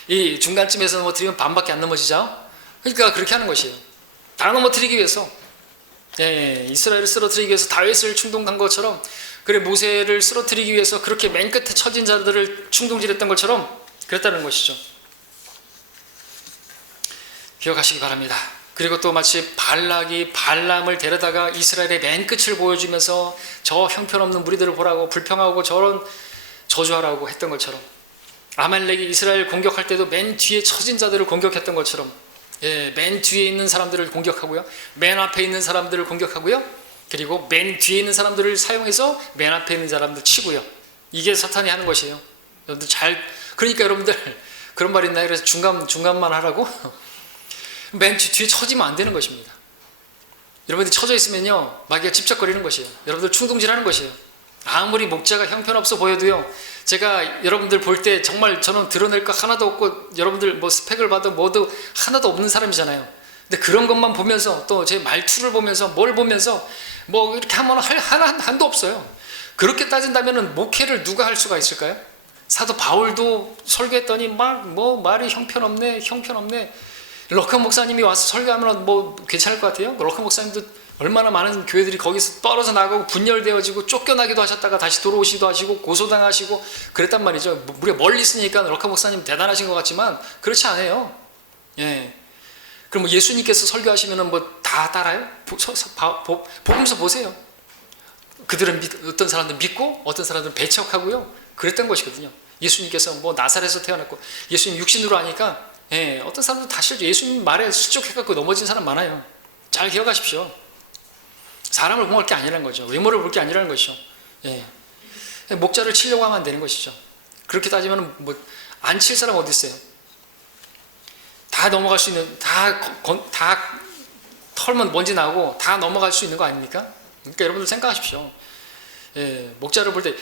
이 중간쯤에서 넘어뜨리면 반밖에 안 넘어지죠. 그러니까 그렇게 하는 것이에요. 다 넘어뜨리기 위해서, 이스라엘을 쓰러뜨리기 위해서 다윗을 충동한 것처럼, 그래 모세를 쓰러뜨리기 위해서 그렇게 맨 끝에 처진 자들을 충동질했던 것처럼 그랬다는 것이죠. 기억하시기 바랍니다. 그리고 또 마치 발락이 발람을 데려다가 이스라엘의 맨 끝을 보여주면서 저 형편없는 무리들을 보라고, 불평하고 저런 저주하라고 했던 것처럼, 아말렉이 이스라엘 공격할 때도 맨 뒤에 처진 자들을 공격했던 것처럼, 맨 뒤에 있는 사람들을 공격하고요, 맨 앞에 있는 사람들을 공격하고요, 그리고 맨 뒤에 있는 사람들을 사용해서 맨 앞에 있는 사람들 치고요. 이게 사탄이 하는 것이에요. 여러분들 그러니까 여러분들 그런 말 있나요? 그래서 중간만 하라고? 맨 뒤에 처지면 안 되는 것입니다. 여러분들이 처져 있으면요, 마귀가 집착거리는 것이에요. 여러분들 충동질하는 것이에요. 아무리 목자가 형편없어 보여도요, 제가 여러분들 볼 때 정말 저는 드러낼 거 하나도 없고, 여러분들 뭐 스펙을 봐도 뭐도 하나도 없는 사람이잖아요. 근데 그런 것만 보면서, 또 제 말투를 보면서, 뭘 보면서 뭐 이렇게 하면 한도 없어요. 그렇게 따진다면 목회를 누가 할 수가 있을까요? 사도 바울도 설교했더니 막 뭐 말이 형편없네. 럭커 목사님이 와서 설교하면 뭐 괜찮을 것 같아요? 럭커 목사님도 얼마나 많은 교회들이 거기서 떨어져 나가고 분열되어지고 쫓겨나기도 하셨다가 다시 들어오시기도 하시고 고소당하시고 그랬단 말이죠. 우리가 멀리 있으니까 럭커 목사님 대단하신 것 같지만 그렇지 않아요. 예. 그럼 뭐 예수님께서 설교하시면 뭐 다 따라요? 복음서 보세요. 그들은 어떤 사람들은 믿고 어떤 사람들은 배척하고요. 그랬던 것이거든요. 예수님께서 뭐 나사렛에서 태어났고 예수님 육신으로 하니까 예, 어떤 사람들은 다 실제 예수님 말에 수족해갖고 넘어진 사람 많아요. 잘 기억하십시오. 사람을 공할 게 아니라는 거죠. 외모를 볼 게 아니라는 것이죠. 예. 목자를 치려고 하면 안 되는 것이죠. 그렇게 따지면 뭐 안 칠 사람 어디 있어요? 다 넘어갈 수 있는 다 털면 먼지 나고 다 넘어갈 수 있는 거 아닙니까? 그러니까 여러분들 생각하십시오. 예, 목자를 볼 때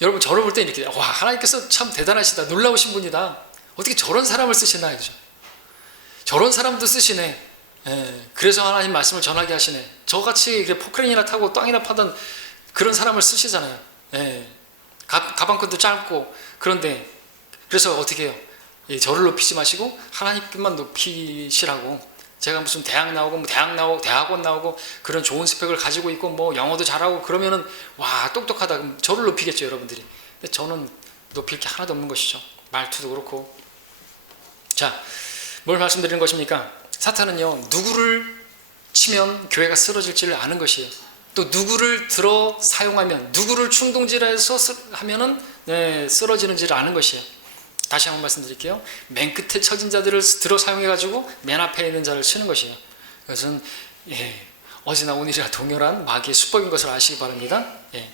여러분 저를 볼 때 이렇게 와 하나님께서 참 대단하시다 놀라우신 분이다 어떻게 저런 사람을 쓰시나 그죠? 저런 사람도 쓰시네. 예, 그래서 하나님 말씀을 전하게 하시네. 저같이 포크레인이나 타고 땅이나 파던 그런 사람을 쓰시잖아요. 예, 가방끈도 짧고 그런데 그래서 어떻게 해요? 예, 저를 높이지 마시고 하나님께만 높이시라고. 제가 무슨 대학 나오고 대학원 나오고 그런 좋은 스펙을 가지고 있고 뭐 영어도 잘하고 그러면은 와 똑똑하다 그럼 저를 높이겠죠 여러분들이. 근데 저는 높일 게 하나도 없는 것이죠. 말투도 그렇고. 자, 뭘 말씀드리는 것입니까? 사탄은요 누구를 치면 교회가 쓰러질지를 아는 것이에요. 또 누구를 들어 사용하면 누구를 충동질해서 하면은 쓰러지는지를 아는 것이에요. 다시 한번 말씀드릴게요. 맨 끝에 처진 자들을 들어 사용해가지고 맨 앞에 있는 자를 치는 것이에요. 그것은 어제나 오늘이라 동일한 마귀의 수법인 것을 아시기 바랍니다. 예.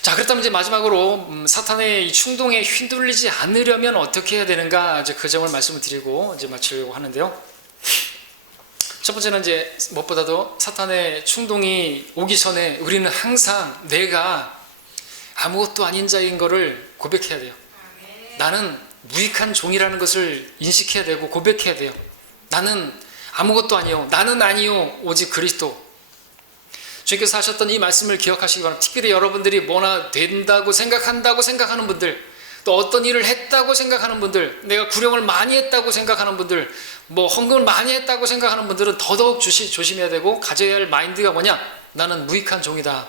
자, 그렇다면 이제 마지막으로 사탄의 이 충동에 휘둘리지 않으려면 어떻게 해야 되는가 이제 그 점을 말씀을 드리고 이제 마치려고 하는데요. 첫 번째는 이제 무엇보다도 사탄의 충동이 오기 전에 우리는 항상 내가 아무것도 아닌 자인 것을 고백해야 돼요. 나는 무익한 종이라는 것을 인식해야 되고 고백해야 돼요. 나는 아무것도 아니요. 나는 아니요. 오직 그리스도. 주님께서 하셨던 이 말씀을 기억하시기 바랍니다. 특별히 여러분들이 뭐나 된다고 생각한다고 생각하는 분들, 또 어떤 일을 했다고 생각하는 분들, 내가 구령을 많이 했다고 생각하는 분들, 뭐 헌금을 많이 했다고 생각하는 분들은 더더욱 조심해야 되고 가져야 할 마인드가 뭐냐? 나는 무익한 종이다.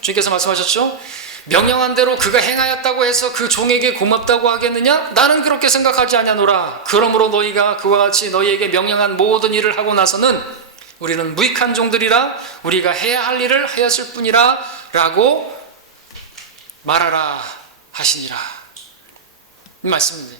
주님께서 말씀하셨죠? 명령한 대로 그가 행하였다고 해서 그 종에게 고맙다고 하겠느냐? 나는 그렇게 생각하지 아니하노라. 그러므로 너희가 그와 같이 너희에게 명령한 모든 일을 하고 나서는 우리는 무익한 종들이라 우리가 해야 할 일을 하였을 뿐이라 라고 말하라 하시니라. 이 말씀입니다.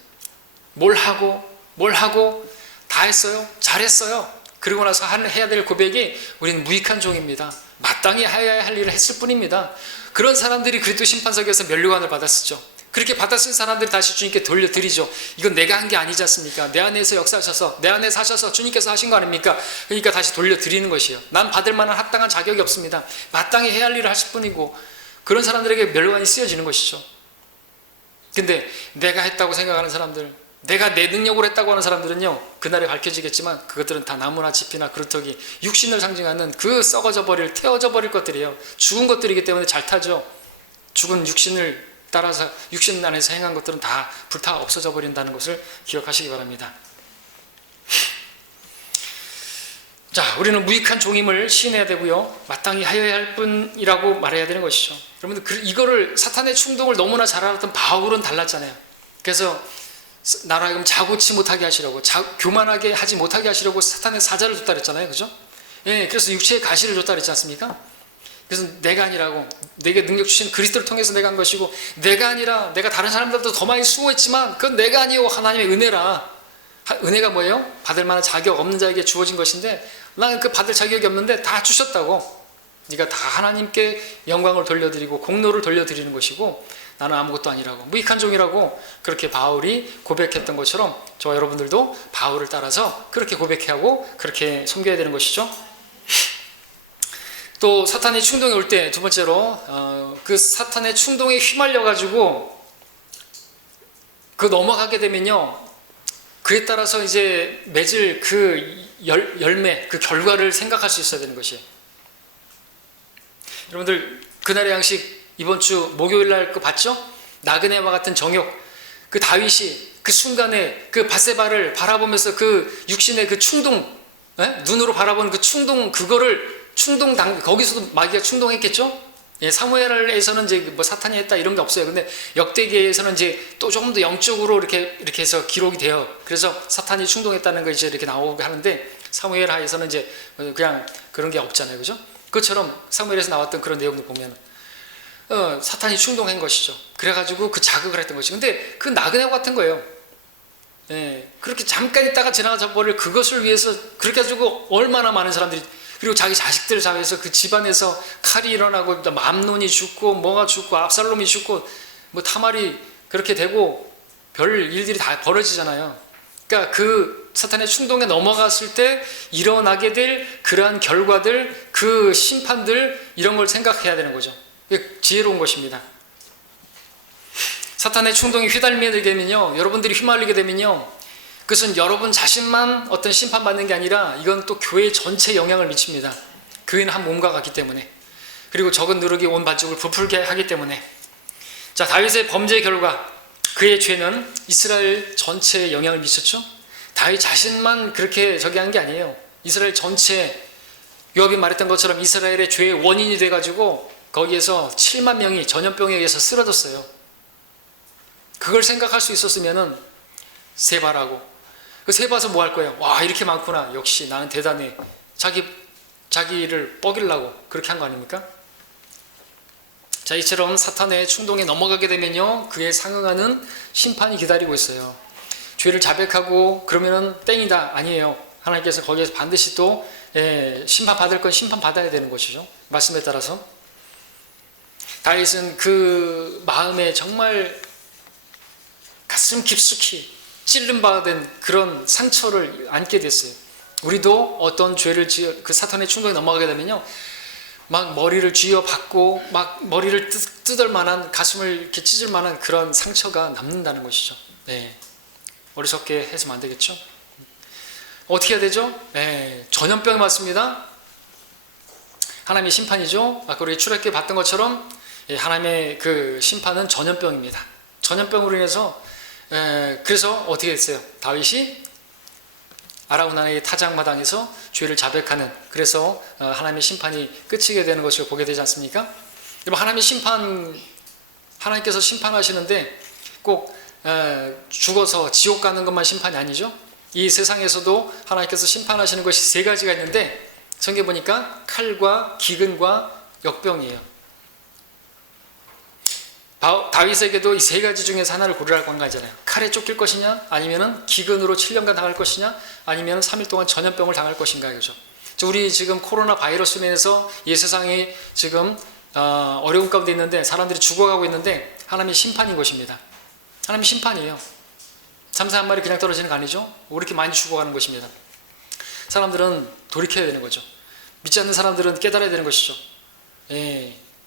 뭘 하고 다 했어요. 잘했어요. 그리고 나서 해야 될 고백이 우리는 무익한 종입니다. 마땅히 해야 할 일을 했을 뿐입니다. 그런 사람들이 그리스도 심판석에서 면류관을 받았었죠. 그렇게 받았을 사람들이 다시 주님께 돌려드리죠. 이건 내가 한 게 아니지 않습니까? 내 안에서 역사하셔서 내 안에 사셔서 주님께서 하신 거 아닙니까? 그러니까 다시 돌려드리는 것이에요. 난 받을 만한 합당한 자격이 없습니다. 마땅히 해야 할 일을 하실 뿐이고 그런 사람들에게 면류관이 쓰여지는 것이죠. 근데 내가 했다고 생각하는 사람들, 내가 내 능력으로 했다고 하는 사람들은요 그날에 밝혀지겠지만 그것들은 다 나무나 짚이나 그루터기 육신을 상징하는 그 썩어져 버릴 태워져 버릴 것들이에요. 죽은 것들이기 때문에 잘 타죠. 죽은 육신을 따라서 육신 안에서 행한 것들은 다 불타 없어져 버린다는 것을 기억하시기 바랍니다. 자, 우리는 무익한 종임을 시인해야 되고요 마땅히 하여야 할 뿐이라고 말해야 되는 것이죠. 여러분들 이거를 사탄의 충동을 너무나 잘 알았던 바울은 달랐잖아요. 그래서 나로 하여금 자고치 못하게 하시려고 교만하게 하지 못하게 하시려고 사탄의 사자를 줬다 그랬잖아요. 그죠? 예, 그래서 육체의 가시를 줬다 그랬지 않습니까? 그래서 내가 아니라고 내게 능력 주신 그리스도를 통해서 내가 한 것이고 내가 아니라 내가 다른 사람들도 더 많이 수고했지만 그건 내가 아니오 하나님의 은혜라. 은혜가 뭐예요? 받을 만한 자격 없는 자에게 주어진 것인데 나는 그 받을 자격이 없는데 다 주셨다고. 네가 다 하나님께 영광을 돌려드리고 공로를 돌려드리는 것이고 나는 아무것도 아니라고 무익한 종이라고 그렇게 바울이 고백했던 것처럼 저와 여러분들도 바울을 따라서 그렇게 고백하고 그렇게 섬겨야 되는 것이죠. 또 사탄의 충동이 올 때 두 번째로 그 사탄의 충동에 휘말려 가지고 그 넘어가게 되면요 그에 따라서 이제 맺을 그 열매 그 결과를 생각할 수 있어야 되는 것이에요. 여러분들 그날의 양식 이번 주 목요일 날 거 봤죠? 나그네와 같은 정욕. 그 다윗이 그 순간에 그 밧세바를 바라보면서 그 육신의 그 충동, 눈으로 바라본 그 충동, 그거를 거기서도 마귀가 충동했겠죠? 예, 사무엘에서는 이제 뭐 사탄이 했다 이런 게 없어요. 근데 역대기에서는 이제 또 조금 더 영적으로 이렇게 해서 기록이 돼요. 그래서 사탄이 충동했다는 거 이제 이렇게 나오게 하는데, 사무엘하에서는 이제 그냥 그런 게 없잖아요. 그죠? 그것처럼 사무엘에서 나왔던 그런 내용도 보면 사탄이 충동한 것이죠. 그래가지고 그 자극을 했던 것이. 근데 그 나그네 같은 거예요. 예, 그렇게 잠깐 있다가 지나가 버릴 그것을 위해서 그렇게 해가지고 얼마나 많은 사람들이, 그리고 자기 자식들 잡아서 그 집안에서 칼이 일어나고 암논이 죽고 뭐가 죽고 압살롬이 죽고 뭐 타말이 그렇게 되고 별 일들이 다 벌어지잖아요. 그러니까 그 사탄의 충동에 넘어갔을 때 일어나게 될 그러한 결과들, 그 심판들, 이런 걸 생각해야 되는 거죠. 지혜로운 것입니다. 사탄의 충동이 휘날리게 되면요, 여러분들이 휘말리게 되면요, 그것은 여러분 자신만 어떤 심판받는 게 아니라 이건 또 교회 전체에 영향을 미칩니다. 교회는 한 몸과 같기 때문에, 그리고 적은 누룩이 온 반죽을 부풀게 하기 때문에. 자, 다윗의 범죄의 결과, 그의 죄는 이스라엘 전체에 영향을 미쳤죠. 다윗 자신만 그렇게 저기 한 게 아니에요. 이스라엘 전체, 요압이 말했던 것처럼 이스라엘의 죄의 원인이 돼가지고 거기에서 7만 명이 전염병에 의해서 쓰러졌어요. 그걸 생각할 수 있었으면은 세바라고, 그 세바서 뭐 할 거예요? 와, 이렇게 많구나. 역시 나는 대단해. 자기를 뻐기려고 그렇게 한 거 아닙니까? 자, 이처럼 사탄의 충동에 넘어가게 되면요, 그에 상응하는 심판이 기다리고 있어요. 죄를 자백하고 그러면은 땡이다, 아니에요. 하나님께서 거기에서 반드시 또 심판 받을 건 심판 받아야 되는 것이죠. 말씀에 따라서. 다윗은 그 마음에 정말 가슴 깊숙이 찔림받아 된 그런 상처를 안게 됐어요. 우리도 어떤 죄를 그 사탄의 충동에 넘어가게 되면요, 막 머리를 쥐어박고 막 머리를 뜯을 만한, 가슴을 이렇게 찢을 만한 그런 상처가 남는다는 것이죠. 네. 어리석게 해서는 안 되겠죠. 어떻게 해야 되죠? 네. 전염병이 맞습니다. 하나님의 심판이죠. 아까 우리 출애굽기에 봤던 것처럼 하나님의 그 심판은 전염병입니다. 전염병으로 인해서 그래서 어떻게 됐어요? 다윗이 아라우나의 타작마당에서 죄를 자백하는, 그래서 하나님의 심판이 끝이게 되는 것을 보게 되지 않습니까? 하나님께서 심판하시는데 꼭 죽어서 지옥 가는 것만 심판이 아니죠. 이 세상에서도 하나님께서 심판하시는 것이 세 가지가 있는데, 성경에 보니까 칼과 기근과 역병이에요. 다윗에게도 이 세 가지 중에서 하나를 고르라고 한 거잖아요. 칼에 쫓길 것이냐, 아니면 기근으로 7년간 당할 것이냐, 아니면 3일 동안 전염병을 당할 것인가, 그죠? 우리 지금 코로나 바이러스로 인해서 이 세상이 지금 어려운 가운데 있는데 사람들이 죽어가고 있는데, 하나님의 심판인 것입니다. 하나님의 심판이에요. 참새 한 마리 그냥 떨어지는 거 아니죠? 이렇게 많이 죽어가는 것입니다. 사람들은 돌이켜야 되는 거죠. 믿지 않는 사람들은 깨달아야 되는 것이죠.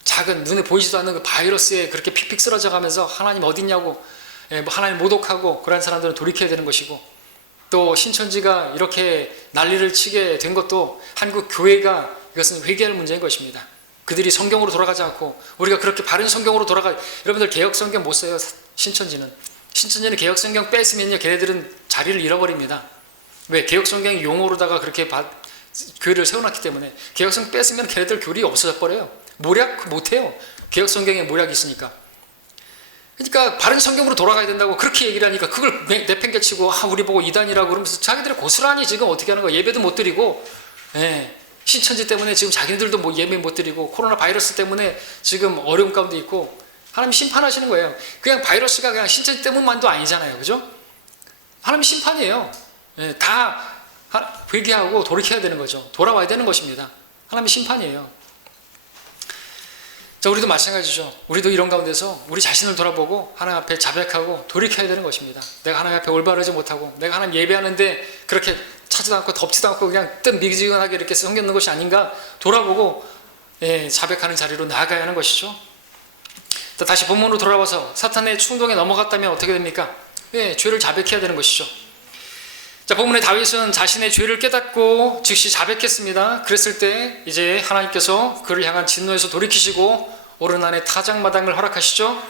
작은 눈에 보이지도 않는 그 바이러스에 그렇게 픽픽 쓰러져 가면서 하나님 어딨냐고, 하나님 모독하고 그런 사람들은 돌이켜야 되는 것이고, 또 신천지가 이렇게 난리를 치게 된 것도 한국 교회가 이것은 회개할 문제인 것입니다. 그들이 성경으로 돌아가지 않고, 우리가 그렇게 바른 성경으로 여러분들 개혁 성경 못 써요. 신천지는 개혁 성경 뺐으면요, 걔네들은 자리를 잃어버립니다. 왜? 개혁 성경이 용어로다가 그렇게 교회를 세워놨기 때문에. 개혁 성경 뺐으면 걔네들 교리 없어져 버려요. 모략 못해요. 개혁 성경에 모략이 있으니까. 그러니까 바른 성경으로 돌아가야 된다고 그렇게 얘기를 하니까 그걸 내팽개치고, 우리 보고 이단이라고 그러면서 자기들이 고스란히 지금 어떻게 하는 거야? 예배도 못 드리고, 신천지 때문에 지금 자기들도 뭐 예배 못 드리고, 코로나 바이러스 때문에 지금 어려운 가운데 있고, 하나님 심판하시는 거예요. 그냥 바이러스가 그냥 신천지 때문만도 아니잖아요, 그죠? 하나님 심판이에요. 다 회개하고 돌이켜야 되는 거죠. 돌아와야 되는 것입니다. 하나님 심판이에요. 자, 우리도 마찬가지죠. 우리도 이런 가운데서 우리 자신을 돌아보고 하나님 앞에 자백하고 돌이켜야 되는 것입니다. 내가 하나님 앞에 올바르지 못하고, 내가 하나님 예배하는데 그렇게 차지도 않고 덮지도 않고 그냥 뜨미지근하게 이렇게 섬겼는 것이 아닌가 돌아보고 자백하는 자리로 나아가야 하는 것이죠. 다시 본문으로 돌아와서 사탄의 충동에 넘어갔다면 어떻게 됩니까? 죄를 자백해야 되는 것이죠. 자, 본문에 다윗은 자신의 죄를 깨닫고 즉시 자백했습니다. 그랬을 때 이제 하나님께서 그를 향한 진노에서 돌이키시고 오르난의 타작마당을 허락하시죠.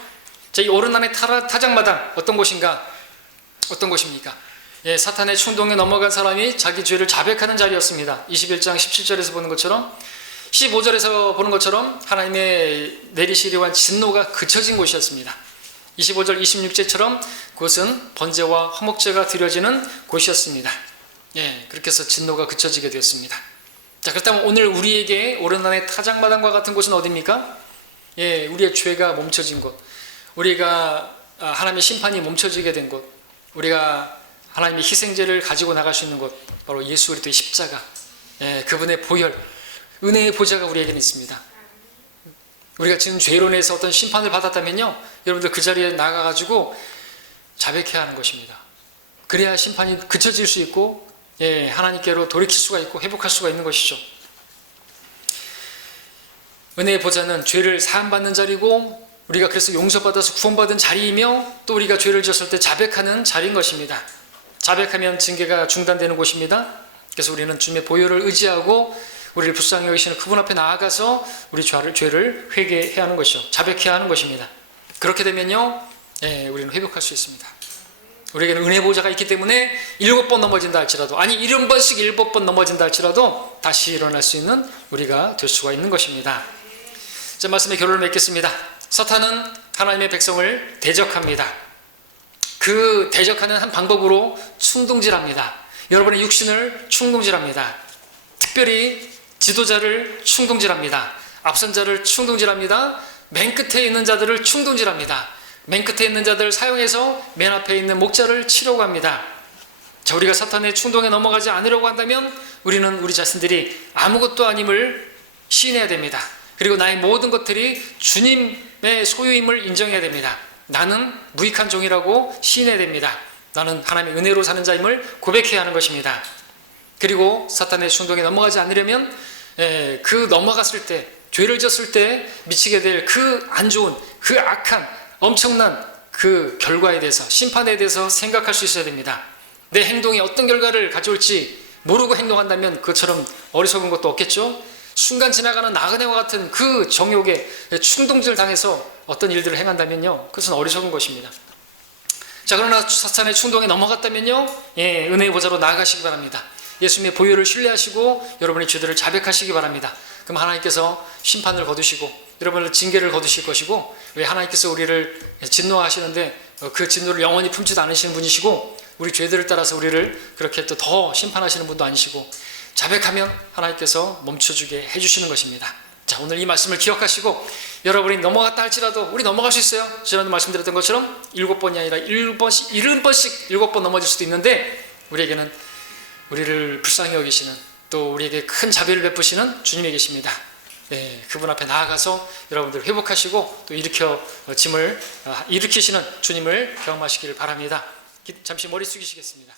자, 이 오르난의 타작마당 어떤 곳인가? 어떤 곳입니까? 예, 사탄의 충동에 넘어간 사람이 자기 죄를 자백하는 자리였습니다. 21장 17절에서 보는 것처럼, 15절에서 보는 것처럼 하나님의 내리시려한 진노가 그쳐진 곳이었습니다. 25절 26절처럼 그것은 번제와 화목제가 드려지는 곳이었습니다. 예, 그렇게 해서 진노가 그쳐지게 되었습니다. 자, 그렇다면 오늘 우리에게 오른날의 타작마당과 같은 곳은 어디입니까? 예, 우리의 죄가 멈춰진 곳, 우리가 하나님의 심판이 멈춰지게 된 곳, 우리가 하나님의 희생제를 가지고 나갈 수 있는 곳, 바로 예수 그리스도의 십자가, 예, 그분의 보혈, 은혜의 보좌가 우리에게는 있습니다. 우리가 지금 죄로 인해서 어떤 심판을 받았다면요, 여러분들 그 자리에 나가가지고 자백해야 하는 것입니다. 그래야 심판이 그쳐질 수 있고, 예, 하나님께로 돌이킬 수가 있고 회복할 수가 있는 것이죠. 은혜의 보좌는 죄를 사함받는 자리고, 우리가 그래서 용서받아서 구원받은 자리이며, 또 우리가 죄를 지었을 때 자백하는 자리인 것입니다. 자백하면 징계가 중단되는 곳입니다. 그래서 우리는 주님의 보혈을 의지하고 우리를 불쌍히 여기시는 그분 앞에 나아가서 우리 죄를 회개해야 하는 것이죠. 자백해야 하는 것입니다. 그렇게 되면요, 예, 우리는 회복할 수 있습니다. 우리에게는 은혜 보좌가 있기 때문에 7번 넘어진다 할지라도, 아니 70번씩 7번 넘어진다 할지라도 다시 일어날 수 있는 우리가 될 수가 있는 것입니다. 자, 말씀의 결론을 맺겠습니다. 사탄은 하나님의 백성을 대적합니다. 그 대적하는 한 방법으로 충동질합니다. 여러분의 육신을 충동질합니다. 특별히 지도자를 충동질합니다. 앞선 자를 충동질합니다. 맨 끝에 있는 자들을 충동질합니다. 맨 끝에 있는 자들을 사용해서 맨 앞에 있는 목자를 치려고 합니다. 자, 우리가 사탄의 충동에 넘어가지 않으려고 한다면 우리는 우리 자신들이 아무것도 아님을 시인해야 됩니다. 그리고 나의 모든 것들이 주님의 소유임을 인정해야 됩니다. 나는 무익한 종이라고 시인해야 됩니다. 나는 하나님의 은혜로 사는 자임을 고백해야 하는 것입니다. 그리고 사탄의 충동에 넘어가지 않으려면 그 넘어갔을 때, 죄를 졌을 때 미치게 될 그 안 좋은, 그 악한, 엄청난 그 결과에 대해서, 심판에 대해서 생각할 수 있어야 됩니다. 내 행동이 어떤 결과를 가져올지 모르고 행동한다면 그것처럼 어리석은 것도 없겠죠. 순간 지나가는 나그네와 같은 그 정욕에 충동질을 당해서 어떤 일들을 행한다면요, 그것은 어리석은 것입니다. 자, 그러나 사탄의 충동에 넘어갔다면요, 예, 은혜의 보좌로 나아가시기 바랍니다. 예수님의 보혈을 신뢰하시고 여러분의 죄들을 자백하시기 바랍니다. 그럼 하나님께서 심판을 거두시고 여러분을 징계를 거두실 것이고, 왜 하나님께서 우리를 진노하시는데 그 진노를 영원히 품지도 않으시는 분이시고, 우리 죄들을 따라서 우리를 그렇게 또 더 심판하시는 분도 아니시고, 자백하면 하나님께서 멈춰주게 해주시는 것입니다. 자, 오늘 이 말씀을 기억하시고 여러분이 넘어갔다 할지라도, 우리 넘어갈 수 있어요. 지난번에 말씀드렸던 것처럼 7번이 아니라 70번씩 7번 넘어질 수도 있는데, 우리에게는 우리를 불쌍히 여기시는, 또 우리에게 큰 자비를 베푸시는 주님이 계십니다. 네, 그분 앞에 나아가서 여러분들 회복하시고 또 짐을 일으키시는 주님을 경험하시길 바랍니다. 잠시 머리 숙이시겠습니다.